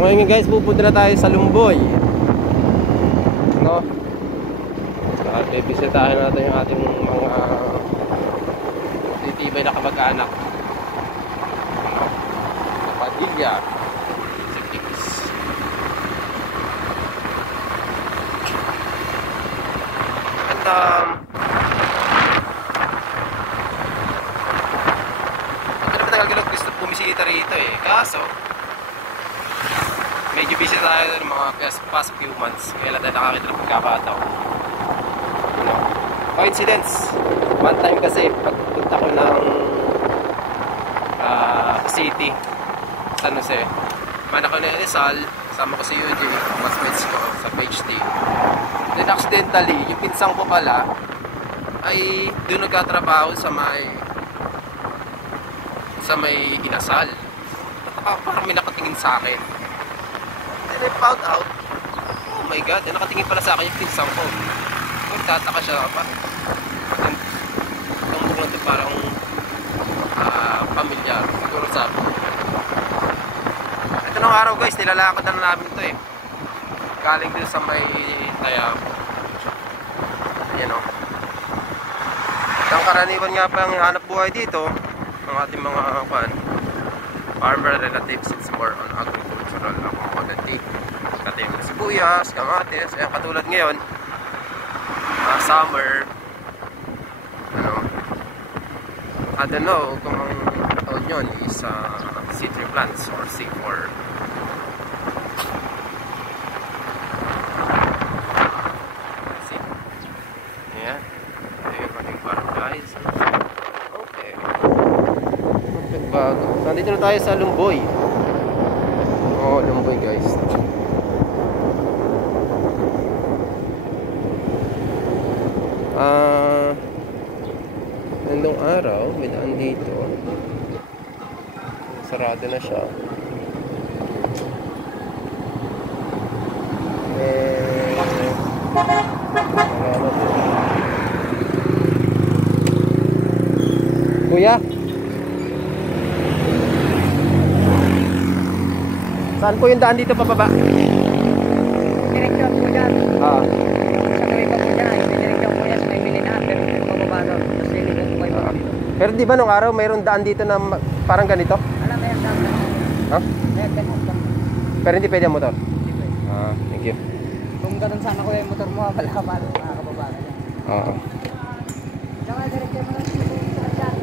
So ngayon guys, pupunta na tayo sa Lumboy, no? At bibisitahin natin yung ating mga titibay na kamag-anak. Padilla, si Kix. At matagal ko gusto bumisita rito eh. Kaso medyo busy tayo ng mga past few months. Kaya lang tayo nakakita ng pagkakataon. Coincidence. One time kasi pagpunta ko ng city, San Jose, man ako na Rizal, sama ko si Eugene, classmates ko sa PhD. Then accidentally, yung pinsang ko pala ay doon nagkatrabaho sa may inasal. Parang may nakatingin sa akin. And I found out, oh my god, nakatingin pala sa akin yung pinsang ko. Tataka siya pa. Itong buong ito parang pamilyar. Siguro sabi. Ito nung araw guys, nilalakad na namin ito eh. Galing din sa may Tayab. Ayan o. Ang karaniwan nga pa ang hanap buhay dito ng ating mga farmer relatives. It's more on agricultural activity. Katayang sibuyas, kamatis. Ayan, katulad ngayon summer, I don't know kung ang tawag nyon is C3 plants or C4. See? Ayan. Ayan yung ating farm guys. Okay. Perfect bag. Nandito na tayo sa Lumboy. Oh, Lumboy guys. Nandong araw, may daan dito. Sarado na siya. Kuya? Saan po yung daan dito pababa? Direksyon po dyan. Ah. Pero di ba nung araw mayroon daan dito na parang ganito? Alam mo yung daan. Ha? Ayan, ganito. Pero hindi pwede ang motor? Hindi pwede. Ah, thank you. Kung ganun sana ko yung motor mo, wala ka paano makakababa ka dyan. Oo. Tsaka direksyon mo lang sa dyan.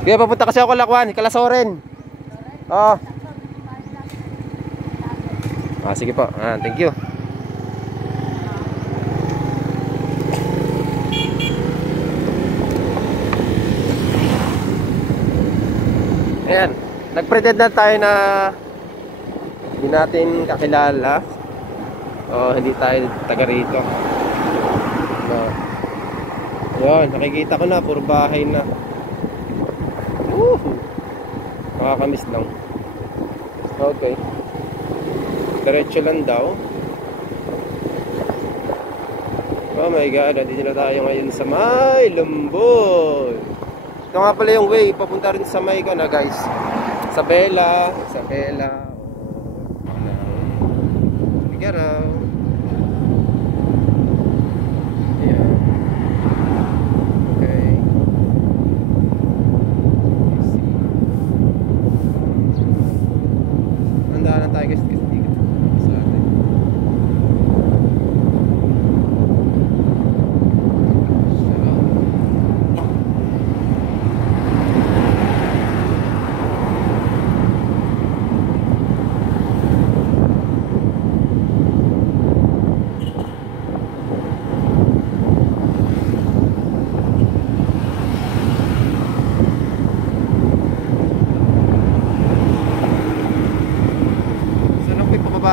Kaya papunta kasi ako Lakwan, Kalasoren. Oo. Ah, sige po. Ah, thank you. Ayan, nag-pretend na tayo na hindi natin kakilala o hindi tayo taga rito. No. Ayan, nakikita ko na, puro bahay na. Nakakamiss lang. Okay. Diretso lang daw. Oh my god, nandito na tayo ngayon sa may Lumboy. Ito nga pala yung way, papunta rin sa may na guys. Isabela. Figaro. Ayan. Okay. Handaan na tayo guys kasi dito sa atin.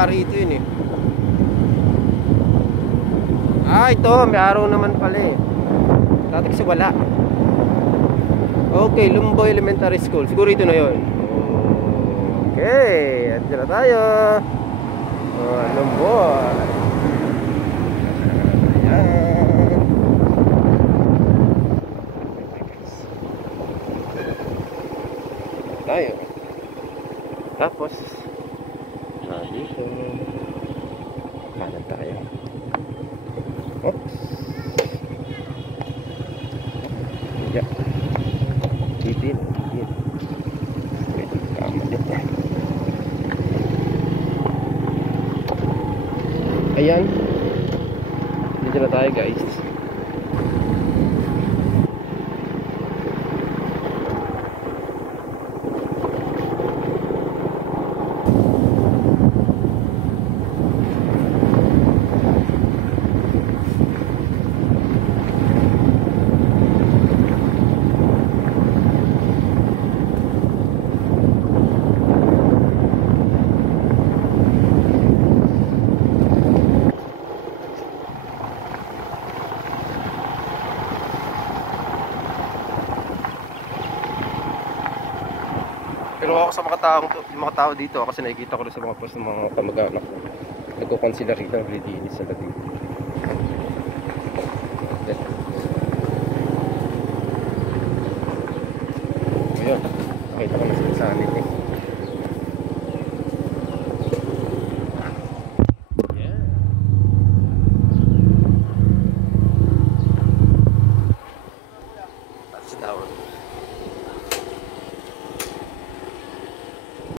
Rito yun eh. Ah, ito, may araw naman pala eh. Dati kasi wala. Okay, Lumboy Elementary School. Siguro ito na yun. Okay, at na tayo. Lumboy. Ayan. tayo. Tapos dito. Kanan tayo. Oops. Yeah. Titin. Pwede kama dito. Ayan. Dito na tayo guys. Pero ako sa mga tao dito kasi nakikita ko rin sa mga post ng mga kamag-anak. Nagko-consider rito, linis sa dito.